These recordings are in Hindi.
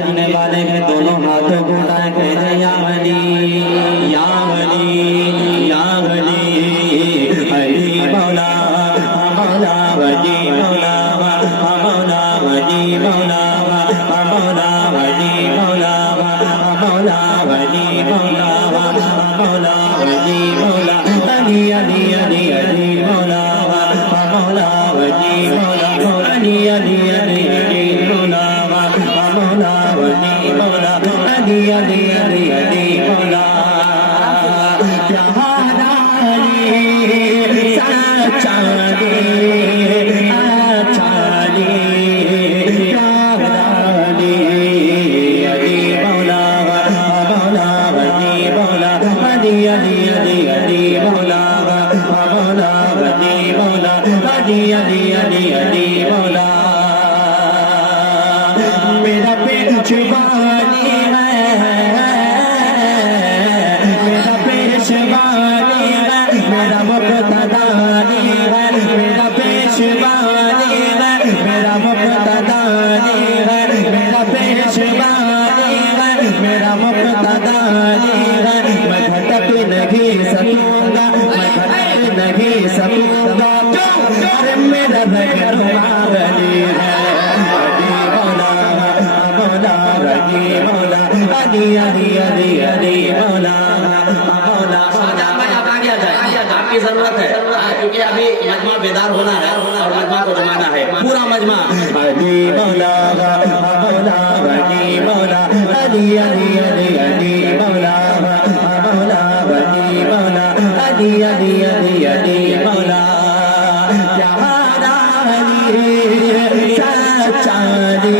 चाहने वाले के दोनों हाथों को उठाए कहे या वली या वली या वली अली मौला मौला वली मौला मौला वली मौला मौला वली मौला मौला वली मौला मौला वली मौला अली अली अली अली मौला मौला वली मौला अली अली अली अली मौला मौला वली मौला अली अली अली अली मौला मेरा पेशवानी है मेरा पेशवानी है मेरा मुक़्तदानी है मेरा पेशवानी है मेरा मुक़्तदानी है मेरा पेशवानी है मेरा मुक़्तदानी है मैं भटक नहीं सकूंगा मैं भटक नहीं सकूंगा अरे मेरा रहनुमावली है अली मौला अली अली अली अली मौला मौला आपकी जरूरत है क्योंकि अभी मजमा बेदार होना है और मजमा को जमाना है पूरा मजमा अली मौला मौला अली मौला अली अली अली अली मौला मौला अली मौला अली अली अली अली मौला जहाना अली सच्चाई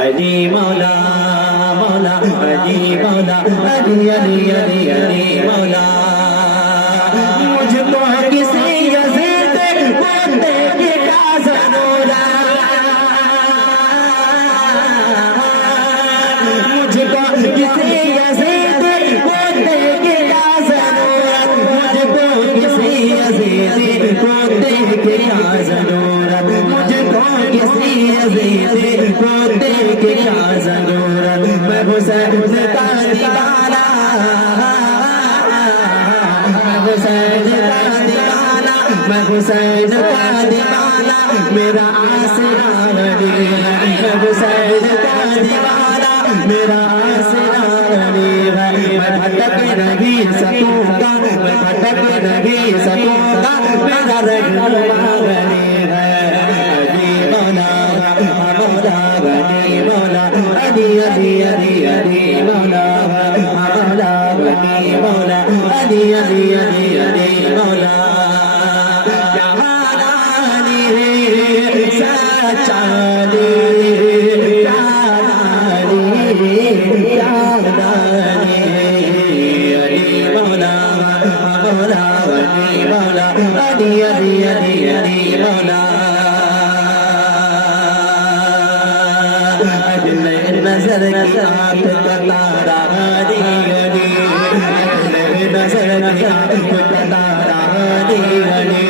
अली मौला मौला अली मौला अली अली अली अली मौला मुझको किसी यज़ीद बोलते कि क्या ज़रूरा मुझको किसी यज़ीद बोलते कि क्या ज़रूरत मुझको किसी यज़ीद बोलते कि क्या ज़रूरत मुझको किसी यज़ीद बोलते कि क्या ज़रूरत मैं हुसैन का दीवाना मैं हुसैन का दीवाना मैं हुसैन का दीवाना मेरा आसरा वली है मैं हुसैन का दीवाना मेरा आसरा वली है मैं भटक नहीं सकूंगा मैं भटक नहीं सकूंगा मेरा रहनुमा वली है अली मौला मौला वली मौला अली अली अली अली मौला मौला वली मौला अली अली अली अली मौला जहाना अली सच्चाई अली मौला मौला वली मौला अली अली अली अली मौला नजर की आँख का तारा अली अली नजर की आँख का तारा अली अली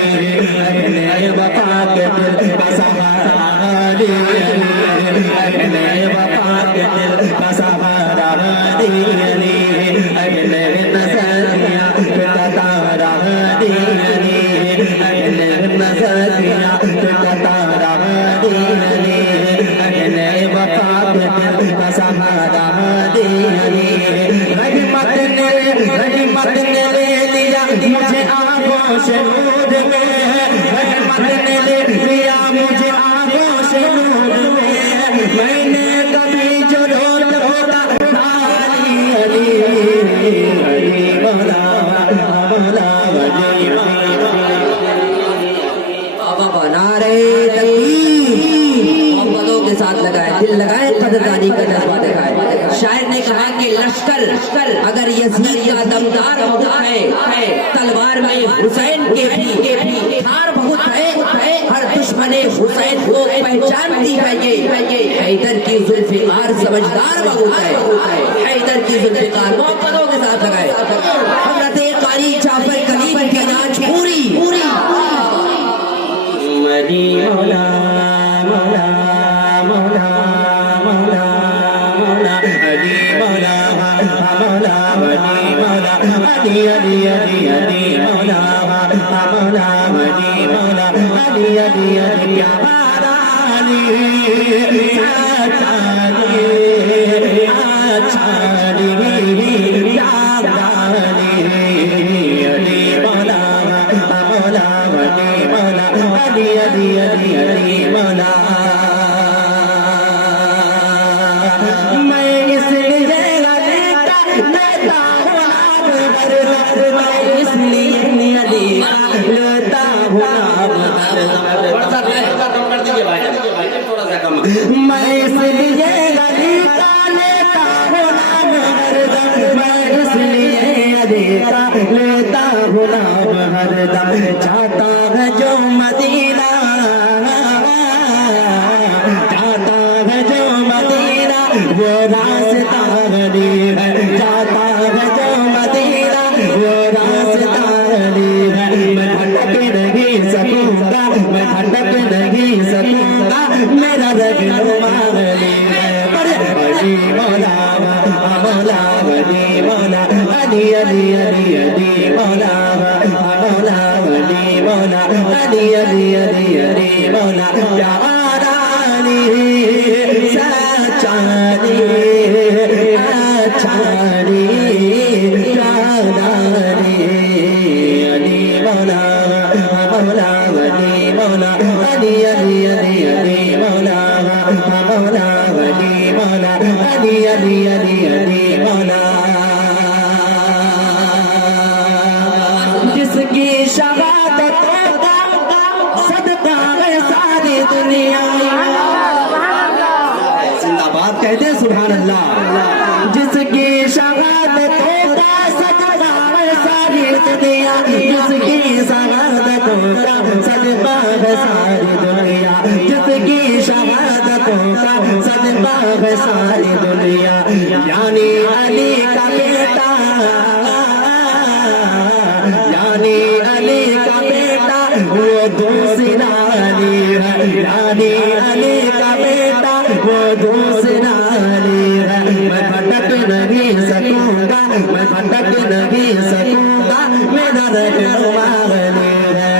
वफा के दिल का सहारा अली अली वफा के दिल का सहारा अली अली नजर की आँख का तारा अली अली नजर की आँख का तारा अली अली वफा के दिल का सहारा अली अली रहमत ने ले लिया मुझे आँखों से नूर में रहमत ने ले लिया मुझे आँखों से नूर में मैंने कभी जो रोता होता अली अली अली मौला साथ लगाए, दिल लगाए, कदरदानी का जज्बा दिखाए। शायर ने कहा कि लश्कर अगर यजीद का दमदार बहुत है, तलवार में हुसैन के भी धार बहुत है, हर दुश्मने हुसैन को पहचानती है ये हैदर की जुल्फिकार समझदार बहुत है, हैदर की जुल्फिकार। मोहब्बतों के साथ लगाए हज़रत कारी जाफर कलीम की नाच पूरी मदी मौला मौला मौला मौला मौला हदी मौला मौला मदी मौला हदी हदी हदी हदी मौला मौला मदी मौला हदी हदी हदी यारानी आचारी आचारी यारानी हदी मौला मौला मदी मौला हदी हदी हदी हदी मौला मैं इसलिए लेता हूँ आप बरदार, मैं इसलिए लेता हूँ आप मैं इसलिए लेता हूँ नाम हरदम, मैं इसलिए लेता हूँ नाम हरदम। जाता है जो मदीना, जाता है जो मदीना वो रास्ता गरीब है, जाता है जो मदीना वो रास्ता गरीब है। मैं भटक नहीं सकूंगा, मैं भटक नहीं सकूंगा, मेरा रहनुमा गरीब है। अली मौला मौला अली मौला अली अली अली अली मौला मौला अली मौला अली अली अली अली मौला यारानी सच्चानी अच्छानी यारानी अली मौला मौला अली मौला अली अली अली अली मौला मौला अली मौला अली अली अली अली मौला। जिसकी शहादत सदका है सारी दुनिया, जिंदाबाद कहते सुभान अल्लाह। जिसकी शहादत सदका है सारी दुनिया, जिसकी शहादत सदका है सारी दुनिया, जिसकी शहादत सदका है सारी दुनिया। यानी अली का बेटा, यानी अली का बेटा वो दूसरा अली है, यानी अली का बेटा वो दूसरा अली है। मैं भटक नहीं सकूंगा, मैं भटक नहीं सकूंगा, मेरा रहनुमा अली है।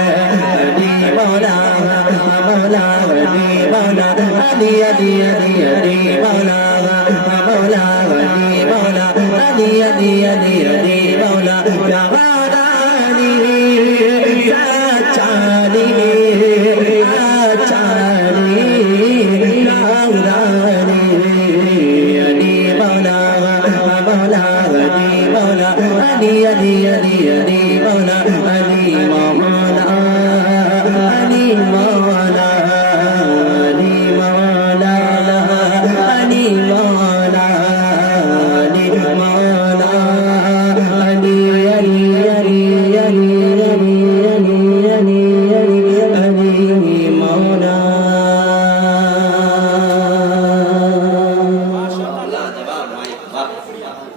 अली मौला मौला अली मौला अली अली अली अली मौला मौला अली मौला अली अली अली अली मौला यारानी सच्चानी अच्छानी यारानी अली मौला मौला अली मौला अली अली अली अली